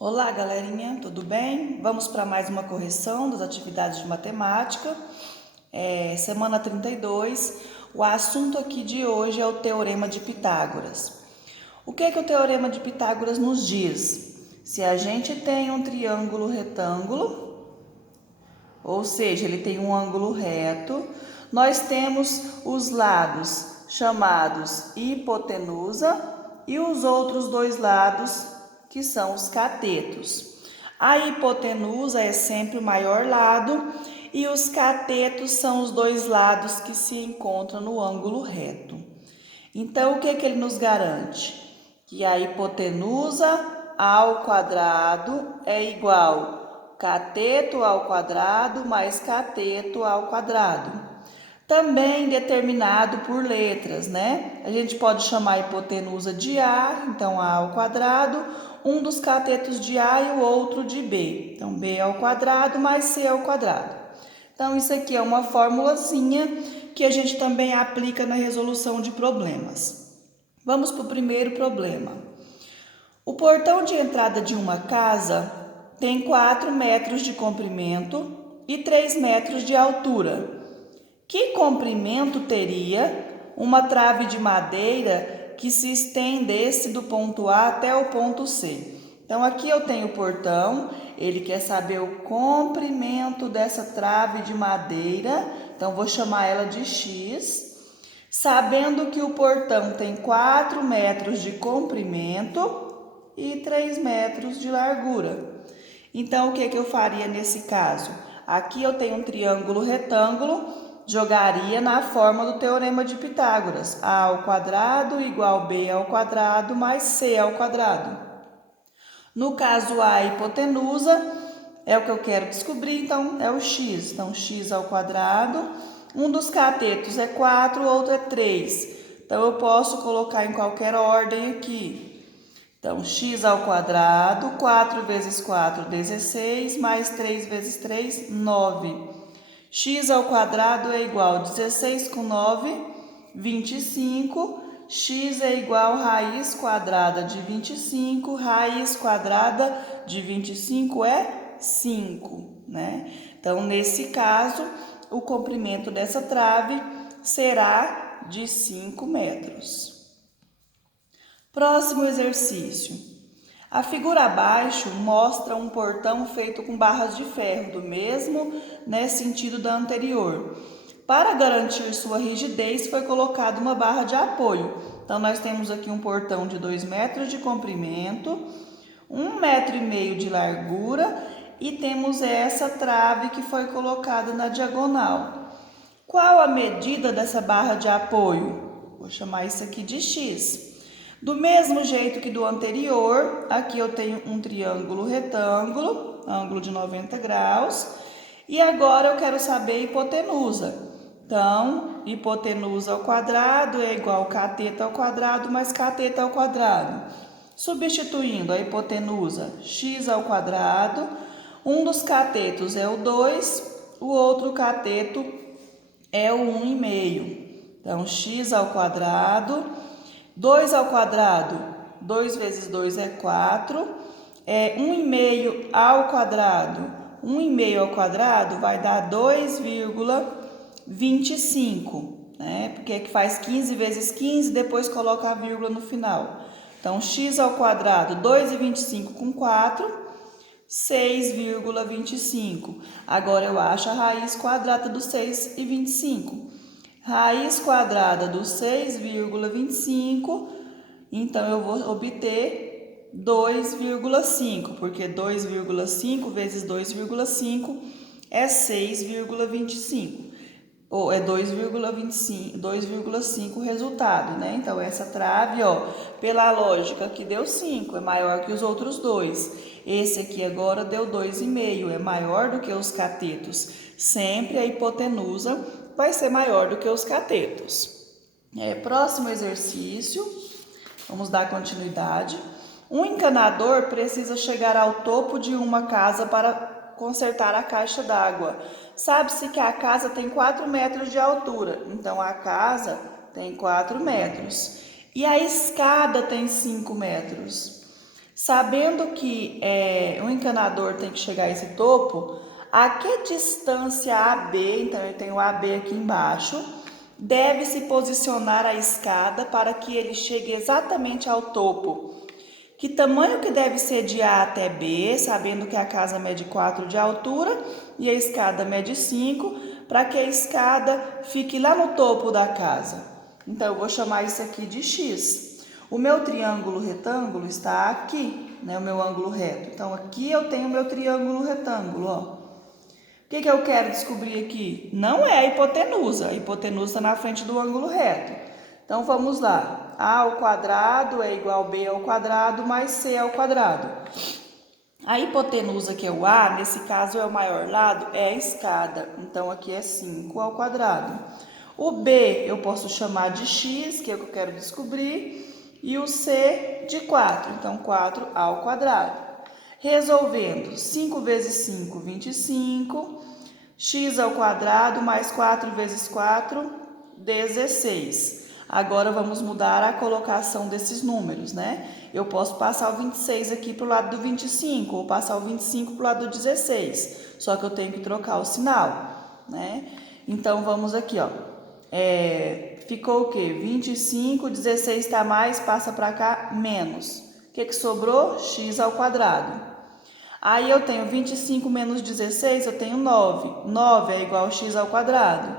Olá, galerinha, tudo bem? Vamos para mais uma correção das atividades de matemática. Semana 32. O assunto aqui de hoje é o Teorema de Pitágoras. O que é que o Teorema de Pitágoras nos diz? Se a gente tem um triângulo retângulo, ou seja, ele tem um ângulo reto, nós temos os lados chamados hipotenusa e os outros dois lados que são os catetos. A hipotenusa é sempre o maior lado e os catetos são os dois lados que se encontram no ângulo reto. Então, o que ele nos garante? Que a hipotenusa ao quadrado é igual cateto ao quadrado mais cateto ao quadrado. Também determinado por letras, né? A gente pode chamar a hipotenusa de A, então A ao quadrado, um dos catetos de A e o outro de B. Então, B ao quadrado mais C ao quadrado. Então, isso aqui é uma formulazinha que a gente também aplica na resolução de problemas. Vamos para o primeiro problema. O portão de entrada de uma casa tem 4 metros de comprimento e 3 metros de altura. Que comprimento teria uma trave de madeira que se estendesse do ponto A até o ponto C? Então, aqui eu tenho o portão, ele quer saber o comprimento dessa trave de madeira, então vou chamar ela de X, sabendo que o portão tem 4 metros de comprimento e 3 metros de largura. Então, o que eu faria nesse caso? Aqui eu tenho um triângulo retângulo, jogaria na forma do Teorema de Pitágoras. A ao quadrado igual B ao quadrado mais C ao quadrado. No caso, a hipotenusa é o que eu quero descobrir, então é o x. Então, x ao quadrado. Um dos catetos é 4, o outro é 3. Então, eu posso colocar em qualquer ordem aqui. Então, x ao quadrado, 4 vezes 4, 16, mais 3 vezes 3, 9. X ao quadrado é igual a 16 com 9, 25. X é igual a raiz quadrada de 25. Raiz quadrada de 25 é 5, né? Então, nesse caso, o comprimento dessa trave será de 5 metros. Próximo exercício. A figura abaixo mostra um portão feito com barras de ferro, do mesmo sentido da anterior. Para garantir sua rigidez, foi colocada uma barra de apoio. Então, nós temos aqui um portão de 2 metros de comprimento, 1,5 metro de largura e temos essa trave que foi colocada na diagonal. Qual a medida dessa barra de apoio? Vou chamar isso aqui de X. Do mesmo jeito que do anterior, aqui eu tenho um triângulo retângulo, ângulo de 90 graus, e agora eu quero saber a hipotenusa. Então, hipotenusa ao quadrado é igual cateto ao quadrado mais cateto ao quadrado. Substituindo a hipotenusa, x ao quadrado, um dos catetos é o 2, o outro cateto é o 1,5. Então, x ao quadrado, 2 ao quadrado, 2 vezes 2 é 4, 1,5 ao quadrado, 1,5 ao quadrado vai dar 2,25, né? Porque é que faz 15 vezes 15, depois coloca a vírgula no final. Então, x ao quadrado, 2,25 com 4, 6,25. Agora eu acho a raiz quadrada do 6,25. Raiz quadrada do 6,25, então eu vou obter 2,5, porque 2,5 vezes 2,5 é 6,25, ou é 2,5 o resultado, né? Então, essa trave, pela lógica que deu 5, é maior que os outros dois. Esse aqui agora deu 2,5, é maior do que os catetos. Sempre a hipotenusa vai ser maior do que os catetos. Próximo exercício, vamos dar continuidade. Um encanador precisa chegar ao topo de uma casa para consertar a caixa d'água. Sabe-se que a casa tem 4 metros de altura, então a casa tem 4 metros. E a escada tem 5 metros. Sabendo que o encanador tem que chegar a esse topo, a que distância AB, então eu tenho AB aqui embaixo, deve se posicionar a escada para que ele chegue exatamente ao topo? Que tamanho que deve ser de A até B, sabendo que a casa mede 4 de altura e a escada mede 5, para que a escada fique lá no topo da casa? Então, eu vou chamar isso aqui de X. O meu triângulo retângulo está aqui, né? O meu ângulo reto. Então, aqui eu tenho o meu triângulo retângulo, ó. O que eu quero descobrir aqui? Não é a hipotenusa. A hipotenusa está na frente do ângulo reto. Então, vamos lá. A ao quadrado é igual a B ao quadrado mais C ao quadrado. A hipotenusa, que é o A, nesse caso é o maior lado, é a escada. Então, aqui é 5 ao quadrado. O B eu posso chamar de X, que é o que eu quero descobrir. E o C de 4, então 4 ao quadrado. Resolvendo, 5 vezes 5, 25, x ao quadrado mais 4 vezes 4, 16. Agora vamos mudar a colocação desses números, né? Eu posso passar o 26 aqui para o lado do 25, ou passar o 25 para o lado do 16, só que eu tenho que trocar o sinal, né? Então, vamos aqui, ó. Ficou o quê? 25, 16 está mais, passa para cá, menos. O que sobrou? X ao quadrado. Aí eu tenho 25 menos 16, eu tenho 9. 9 é igual a x ao quadrado.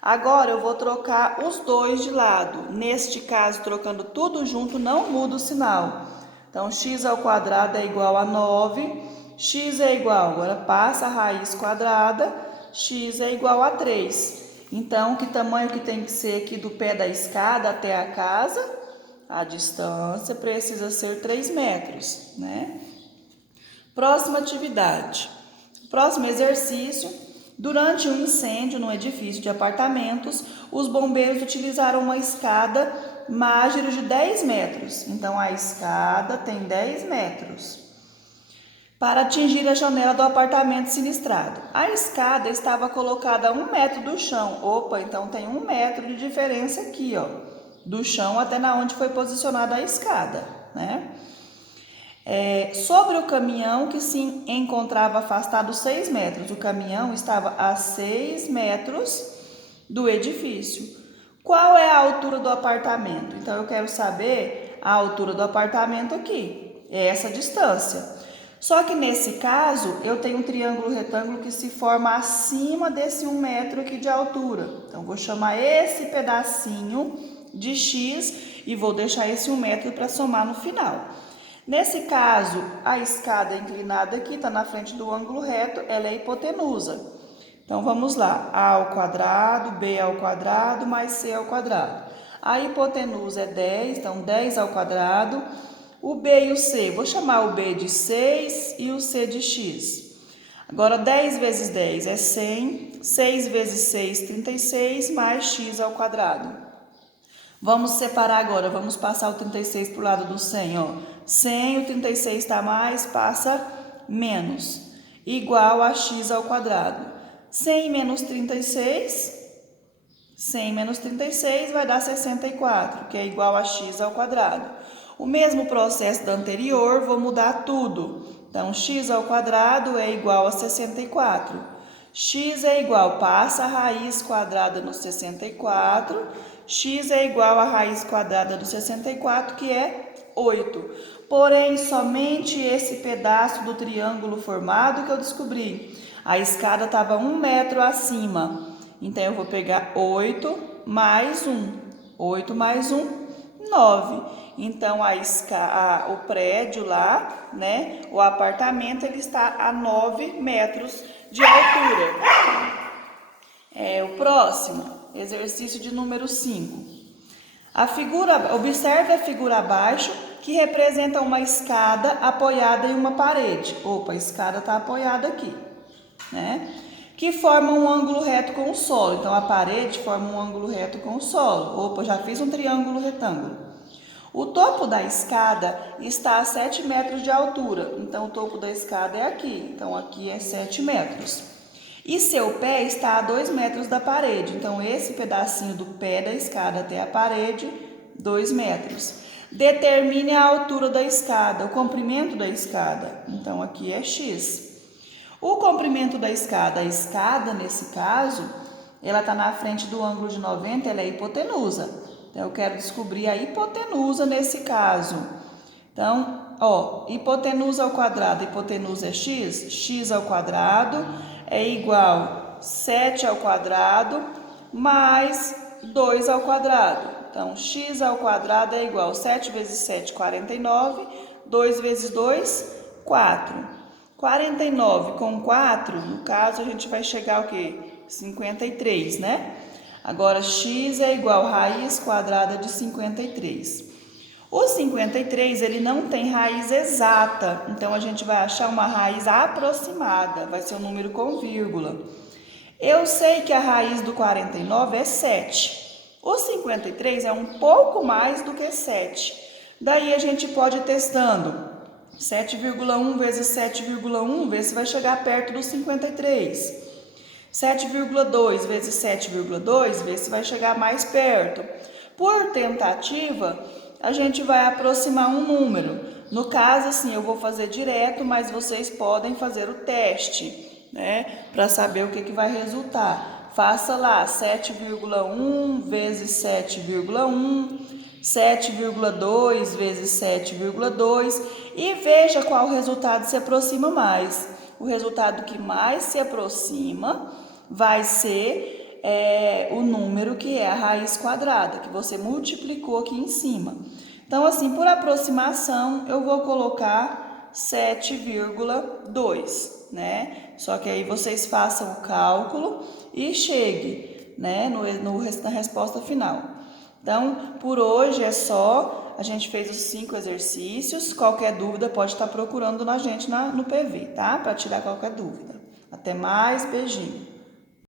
Agora eu vou trocar os dois de lado. Neste caso, trocando tudo junto, não muda o sinal. Então, x ao quadrado é igual a 9. X é igual, agora passa a raiz quadrada, x é igual a 3. Então, que tamanho que tem que ser aqui do pé da escada até a casa? A distância precisa ser 3 metros, né? Próxima atividade. Próximo exercício. Durante um incêndio no edifício de apartamentos, os bombeiros utilizaram uma escada Mágero de 10 metros. Então, a escada tem 10 metros para atingir a janela do apartamento sinistrado. A escada estava colocada a 1 metro do chão. Opa, então tem 1 metro de diferença aqui, ó, do chão até na onde foi posicionada a escada, né? Sobre o caminhão que se encontrava afastado 6 metros. O caminhão estava a 6 metros do edifício. Qual é a altura do apartamento? Então, eu quero saber a altura do apartamento aqui. É essa distância. Só que nesse caso, eu tenho um triângulo retângulo que se forma acima desse 1 metro aqui de altura. Então, vou chamar esse pedacinho de X e vou deixar esse 1 metro para somar no final. Nesse caso, a escada inclinada aqui está na frente do ângulo reto, ela é hipotenusa. Então, vamos lá. A ao quadrado, B ao quadrado, mais C ao quadrado. A hipotenusa é 10, então 10 ao quadrado. O B e o C, vou chamar o B de 6 e o C de X. Agora, 10 vezes 10 é 100, 6 vezes 6, 36, mais X ao quadrado. Vamos separar agora, vamos passar o 36 para o lado do 100, ó. 100, o 36 está mais, passa menos, igual a X ao quadrado. 100 menos 36, 100 menos 36 vai dar 64, que é igual a X ao quadrado. O mesmo processo do anterior, vou mudar tudo. Então, x ao quadrado é igual a 64. X é igual, passa a raiz quadrada no 64. X é igual a raiz quadrada do 64, que é 8. Porém, somente esse pedaço do triângulo formado que eu descobri. A escada estava 1 metro acima. Então, eu vou pegar 8 mais 1. 8 mais 1, 9. Então, o prédio lá, né, o apartamento, ele está a 9 metros de altura. O próximo, exercício de número 5. Observe a figura abaixo, que representa uma escada apoiada em uma parede. Opa, a escada está apoiada aqui, né? Que forma um ângulo reto com o solo. Então, a parede forma um ângulo reto com o solo. Opa, já fiz um triângulo retângulo. O topo da escada está a 7 metros de altura. Então, o topo da escada é aqui. Então, aqui é 7 metros. E seu pé está a 2 metros da parede. Então, esse pedacinho do pé da escada até a parede, 2 metros. Determine a altura da escada, o comprimento da escada. Então, aqui é x. O comprimento da escada, a escada, nesse caso, ela está na frente do ângulo de 90, ela é hipotenusa. Então, eu quero descobrir a hipotenusa nesse caso. Então, ó, hipotenusa ao quadrado, hipotenusa é x, x ao quadrado é igual a 7 ao quadrado mais 2 ao quadrado. Então, x ao quadrado é igual a 7 vezes 7, 49, 2 vezes 2, 4. 49 com 4, no caso, a gente vai chegar ao quê? 53, né? Agora, x é igual a raiz quadrada de 53. O 53, ele não tem raiz exata, então a gente vai achar uma raiz aproximada, vai ser um número com vírgula. Eu sei que a raiz do 49 é 7. O 53 é um pouco mais do que 7. Daí a gente pode ir testando 7,1 vezes 7,1, ver se vai chegar perto do 53. 7,2 vezes 7,2, ver se vai chegar mais perto. Por tentativa, a gente vai aproximar um número. No caso, assim, eu vou fazer direto, mas vocês podem fazer o teste, né? Para saber o que vai resultar. Faça lá 7,1 vezes 7,1, 7,2 vezes 7,2 e veja qual resultado se aproxima mais. O resultado que mais se aproxima vai ser o número que é a raiz quadrada, que você multiplicou aqui em cima. Então, assim, por aproximação, eu vou colocar 7,2, né? Só que aí vocês façam o cálculo e cheguem, né, na resposta final. Então, por hoje é só. A gente fez os 5 exercícios. Qualquer dúvida pode estar procurando na gente no PV, tá? Para tirar qualquer dúvida. Até mais, beijinho.